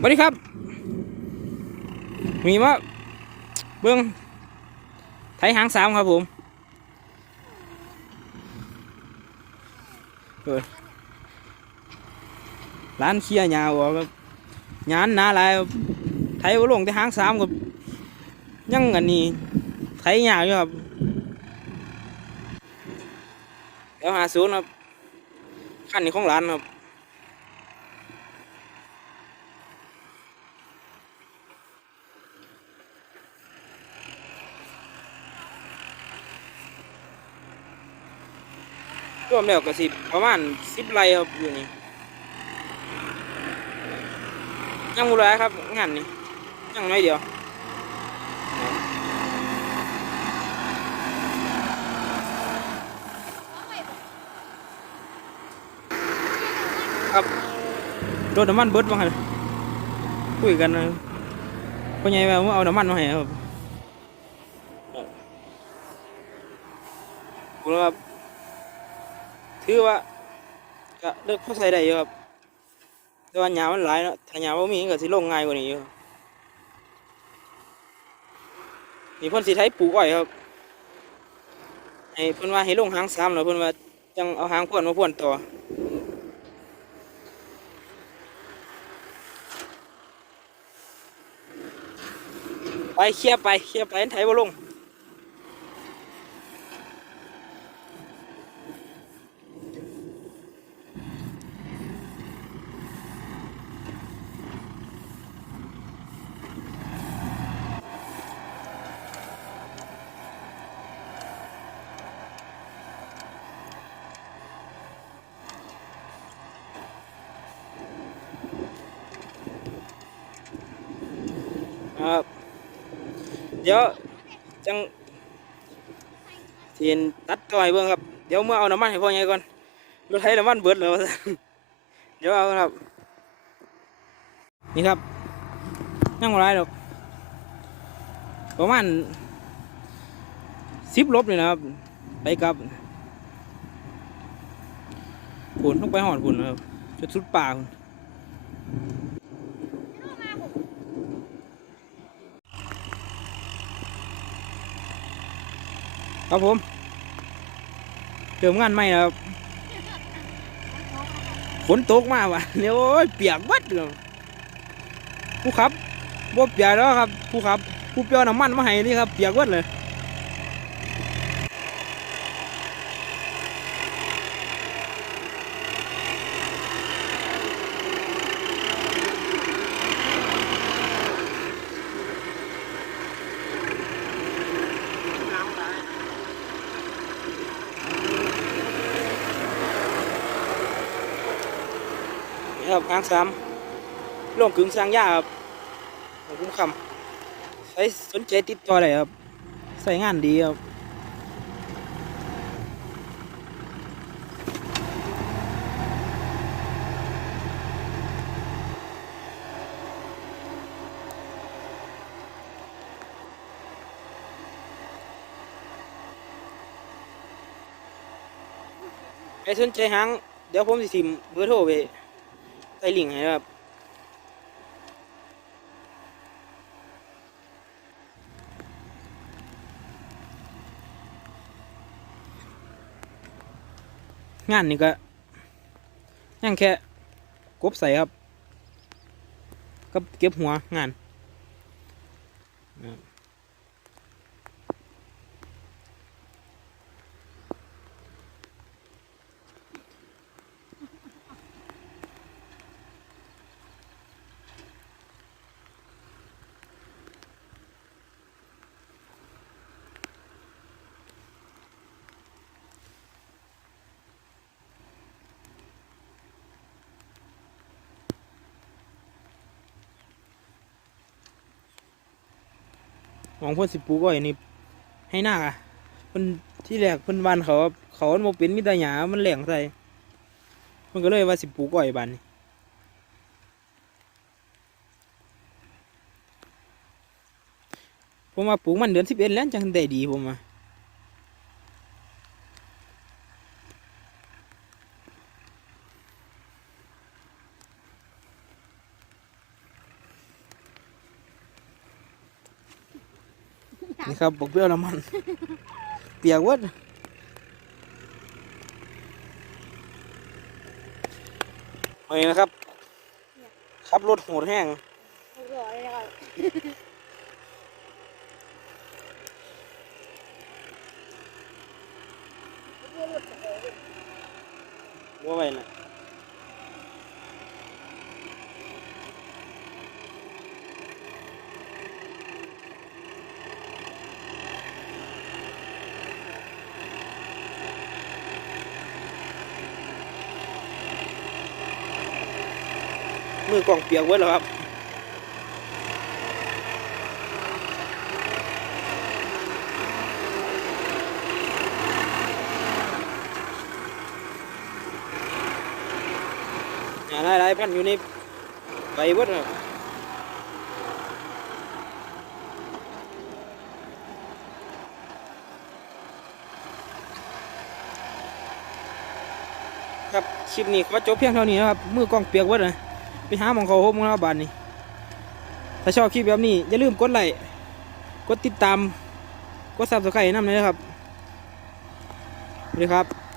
สวัสดีครับ มีมาเบื้องไทยหางสามครับผมเออร้านเคียยาวครับงานนาลายครับไทยว่าลงแต่หางสามกับยังอันนี้ไทยยาวอยู่ครับเดี๋ยวหาศูนย์ครับขั้นนี้ของร้านครับ รวมแล้วก็สิประมาณสิบไร่ครับอยู่นี่ยังมูลายครับงานนี้ยังน้อยเดียวครับรถน้ำมันเบิดบ้าครับคุยกันนะพ่อใหญ่ว่าเอาน้ำมันมาให้ครับผมว่า ถือว่าก็เลิกพอใส่ได้ครับแต่ว่าหญ้ามันหลายเนาะถ้าหญ้าบ่มีก็สิลงง่ายกว่านี้อยู่นี่เพิ่นสิไถปลูกอ้อยครับให้เพิ่นว่าให้ลงหางสามแล้วเพิ่นว่าจังเอาหางพ่วนมาพ่วนต่อไปเคลียร์ไปเคลียร์ไปไถบ่ลง ครับเดี๋ยวจังเทียนตัดต่อยเบิ่งครับเดี๋ยวเมื่อเอาน้ำมันให้พ่อใหญ่ก่อนรถไถน้ำมันเบิดแล้วว่าเดี๋ยวเอาครับ นี่ครับยังไม่ไรหรอกประมาณสิบลบเลยนะครับ ไปกับผุนต้องไปหอดผุนนะครับจนสุดป่า ครับผมเติมงานไหม่ครับฝนตกมากว่ะเนี่ยโอ้ยเปียกเบัดเลยผู้ขับบ่เปียกแล้วครับผู้ขับผู้เปียกน้ำมันมาให้นี่ครับเปียกเบัดเลย ครับหางสามร่วงกึ่งสร้างยาครับของคุ้มคำใช้สนใจติดต่อได้ครับ ใส่งานดีครับใครสนใจหางเดี๋ยวผมสิทิมเบอร์โทรไป ใส่ลิงให้ครับงานนี่ก็ยังแค่กบใส่ครับ ก็เก็บหัวงาน หวังเพ่นสิปลูกอ้อยนี่ให้หน้าอะเพิ่นที่แรกเพื่นบานเขาเขาโมเป็นมิตรหยามันแหลงใส่มันก็เลยว่าสิปลูกอ้อยบานนี่ผมว่าปลูกมันเดือนสิบเอ็ดแล้วจังได้ดีผมอะ นี่ครับบอกเปรี้ยวน้ำมัน เปียกวัดนี่นะครับ ขับรถโหดแห้งไม่รอยนะครับว่าไว้นะ มือกล่องเปียกเว้ยเหรอครับหลายๆพันอยู่ในใบเบิดครับครับ คลิปนี้ขอจบเพียงเท่านี้นะครับ มือกล้องเปียกเบิดเลย ไปหาหมองเขาโฮมของเราบานนี้ ถ้าชอบคลิปแบบนี้ อย่าลืมกดไลค์กดติดตาม กดซับสไครต์น้ำเลยนะครับสวัสดีครับ